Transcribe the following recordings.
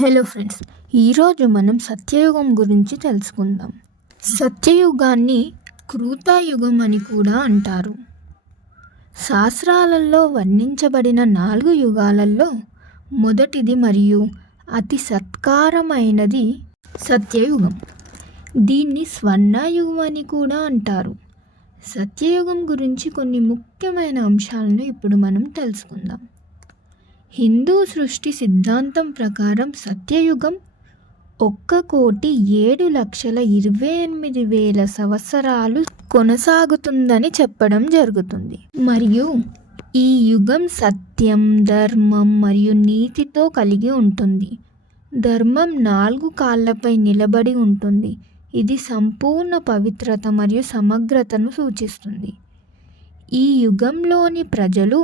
Hello friends ఈరోజు మనం సత్యయుగం గురించి తెలుసుకుందాం. సత్యయుగాన్ని క్రూతాయుగం అని కూడా అంటారు. శాస్త్రాలలో వర్ణించబడిన నాలుగు యుగాలలో మొదటిది మరియు అతి సత్కారమైనది సత్యయుగం. దీన్ని స్వర్ణయుగం అని కూడా అంటారు. సత్యయుగం గురించి కొన్ని ముఖ్యమైన అంశాలను ఇప్పుడు మనం తెలుసుకుందాం. హిందూ సృష్టి సిద్ధాంతం ప్రకారం సత్యయుగం ఒక్క కోటి ఏడు లక్షల ఇరవై ఎనిమిది వేల సంవత్సరాలు కొనసాగుతుందని చెప్పడం జరుగుతుంది. మరియు ఈ యుగం సత్యం ధర్మం మరియు నీతితో కలిగి ఉంటుంది. ధర్మం నాలుగు కాళ్ళపై నిలబడి ఉంటుంది. ఇది సంపూర్ణ పవిత్రత మరియు సమగ్రతను సూచిస్తుంది. ఈ యుగంలోని ప్రజలు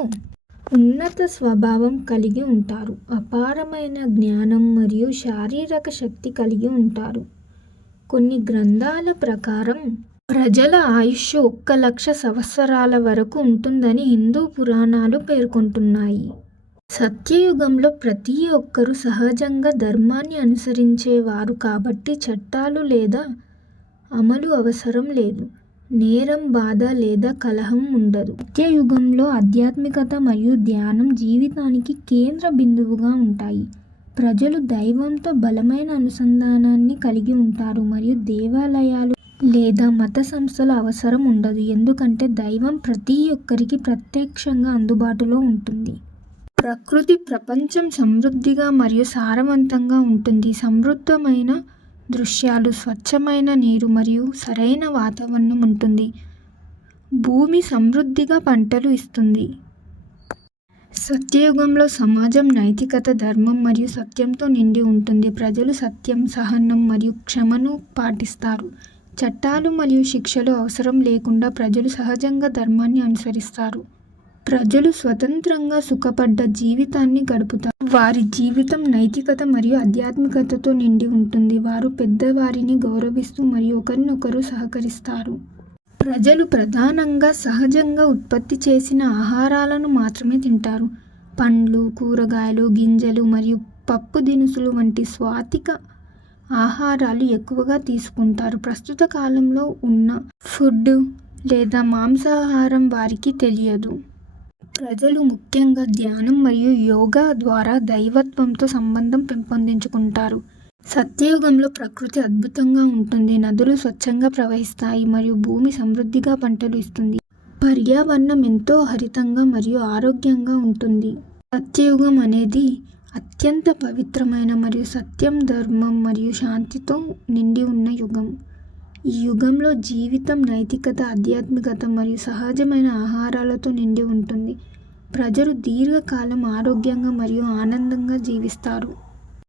ఉన్నత స్వభావం కలిగి ఉంటారు. అపారమైన జ్ఞానం మరియు శారీరక శక్తి కలిగి ఉంటారు. కొన్ని గ్రంథాల ప్రకారం ప్రజల ఆయుష్ ఒక్క లక్ష సంవత్సరాల వరకు ఉంటుందని హిందూ పురాణాలు పేర్కొంటున్నాయి. సత్యయుగంలో ప్రతి ఒక్కరూ సహజంగా ధర్మాన్ని అనుసరించేవారు కాబట్టి చట్టాలు లేదా అమలు అవసరం లేదు. నేరం బాధ లేదా కలహం ఉండదు. సత్యయుగంలో ఆధ్యాత్మికత మరియు ధ్యానం జీవితానికి కేంద్ర బిందువుగా ఉంటాయి. ప్రజలు దైవంతో బలమైన అనుసంధానాన్ని కలిగి ఉంటారు మరియు దేవాలయాలు లేదా మత సంస్థల అవసరం ఉండదు. ఎందుకంటే దైవం ప్రతి ఒక్కరికి ప్రత్యక్షంగా అందుబాటులో ఉంటుంది. ప్రకృతి ప్రపంచం సమృద్ధిగా మరియు సారవంతంగా ఉంటుంది. సమృద్ధమైన దృశ్యాలు స్వచ్ఛమైన నీరు మరియు సరైన వాతావరణం ఉంటుంది. భూమి సమృద్ధిగా పంటలు ఇస్తుంది. సత్యయుగంలో సమాజం నైతికత ధర్మం మరియు సత్యంతో నిండి ఉంటుంది. ప్రజలు సత్యం సహనం మరియు క్షమను పాటిస్తారు. చట్టాలు మరియు శిక్షలు అవసరం లేకుండా ప్రజలు సహజంగా ధర్మాన్ని అనుసరిస్తారు. ప్రజలు స్వతంత్రంగా సుఖపడ్డ జీవితాన్ని గడుపుతారు. వారి జీవితం నైతికత మరియు ఆధ్యాత్మికతతో నిండి ఉంటుంది. వారు పెద్దవారిని గౌరవిస్తూ మరియు ఒకరినొకరు సహకరిస్తారు. ప్రజలు ప్రధానంగా సహజంగా ఉత్పత్తి చేసిన ఆహారాలను మాత్రమే తింటారు. పండ్లు కూరగాయలు గింజలు మరియు పప్పు దినుసులు వంటి స్వాతిక ఆహారాలు ఎక్కువగా తీసుకుంటారు. ప్రస్తుత కాలంలో ఉన్న ఫుడ్ లేదా మాంసాహారం వారికి తెలియదు. ప్రజలు ముఖ్యంగా ధ్యానం మరియు యోగా ద్వారా దైవత్వంతో సంబంధం పెంపొందించుకుంటారు. సత్యయుగంలో ప్రకృతి అద్భుతంగా ఉంటుంది. నదులు స్వచ్ఛంగా ప్రవహిస్తాయి మరియు భూమి సమృద్ధిగా పంటలు ఇస్తుంది. పర్యావరణం ఎంతో హరితంగా మరియు ఆరోగ్యంగా ఉంటుంది. సత్యయుగం అనేది అత్యంత పవిత్రమైన మరియు సత్యం ధర్మం మరియు శాంతితో నిండి ఉన్న యుగం. ఈ యుగంలో జీవితం నైతికత ఆధ్యాత్మికత మరియు సహజమైన ఆహారాలతో నిండి ఉంటుంది. ప్రజలు దీర్ఘకాలం ఆరోగ్యంగా మరియు ఆనందంగా జీవిస్తారు.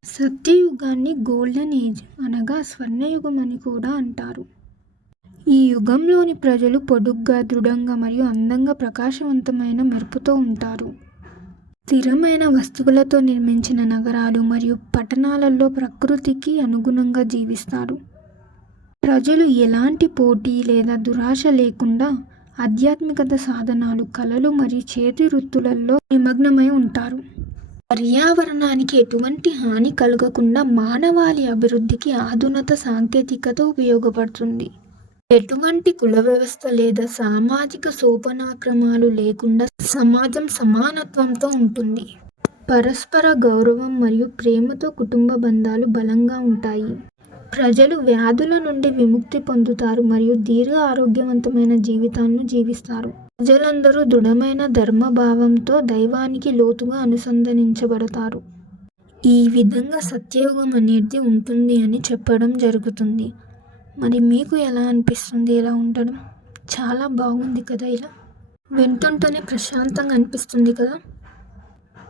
సత్యయుగాన్ని గోల్డెన్ ఏజ్ అనగా స్వర్ణయుగం అని కూడా అంటారు. ఈ యుగంలోని ప్రజలు పొడుగ్గా దృఢంగా మరియు అందంగా ప్రకాశవంతమైన మెరుపుతో ఉంటారు. స్థిరమైన వస్తువులతో నిర్మించిన నగరాలు మరియు పట్టణాలలో ప్రకృతికి అనుగుణంగా జీవిస్తారు. ప్రజలు ఎలాంటి పోటీ లేదా దురాశ లేకుండా ఆధ్యాత్మికత సాధనాలు కళలు మరియు చేతి వృత్తులలో నిమగ్నమై ఉంటారు. పర్యావరణానికి ఎటువంటి హాని కలగకుండా మానవాళి అభివృద్ధికి ఆధునత సాంకేతికత ఉపయోగపడుతుంది. ఎటువంటి కుల వ్యవస్థ లేదా సామాజిక సోపనాక్రమాలు లేకుండా సమాజం సమానత్వంతో ఉంటుంది. పరస్పర గౌరవం మరియు ప్రేమతో కుటుంబ బంధాలు బలంగా ఉంటాయి. ప్రజలు వ్యాధుల నుండి విముక్తి పొందుతారు మరియు దీర్ఘ ఆరోగ్యవంతమైన జీవితాలను జీవిస్తారు. ప్రజలందరూ దృఢమైన ధర్మభావంతో దైవానికి లోతుగా అనుసంధానించబడతారు. ఈ విధంగా సత్యయుగం అనేది ఉంటుంది అని చెప్పడం జరుగుతుంది. మరి మీకు ఎలా అనిపిస్తుంది? ఇలా ఉండడం చాలా బాగుంది కదా ఇలా? వింటుంటేనే ప్రశాంతంగా అనిపిస్తుంది కదా?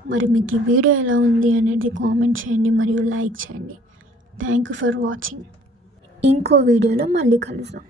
మరి మీకు ఈ వీడియో ఎలా ఉంది అనేది కామెంట్ చేయండి మరియు లైక్ చేయండి. థ్యాంక్ యూ ఫర్ వాచింగ్ ఇంకో వీడియోలో మళ్ళీ కలుద్దాం.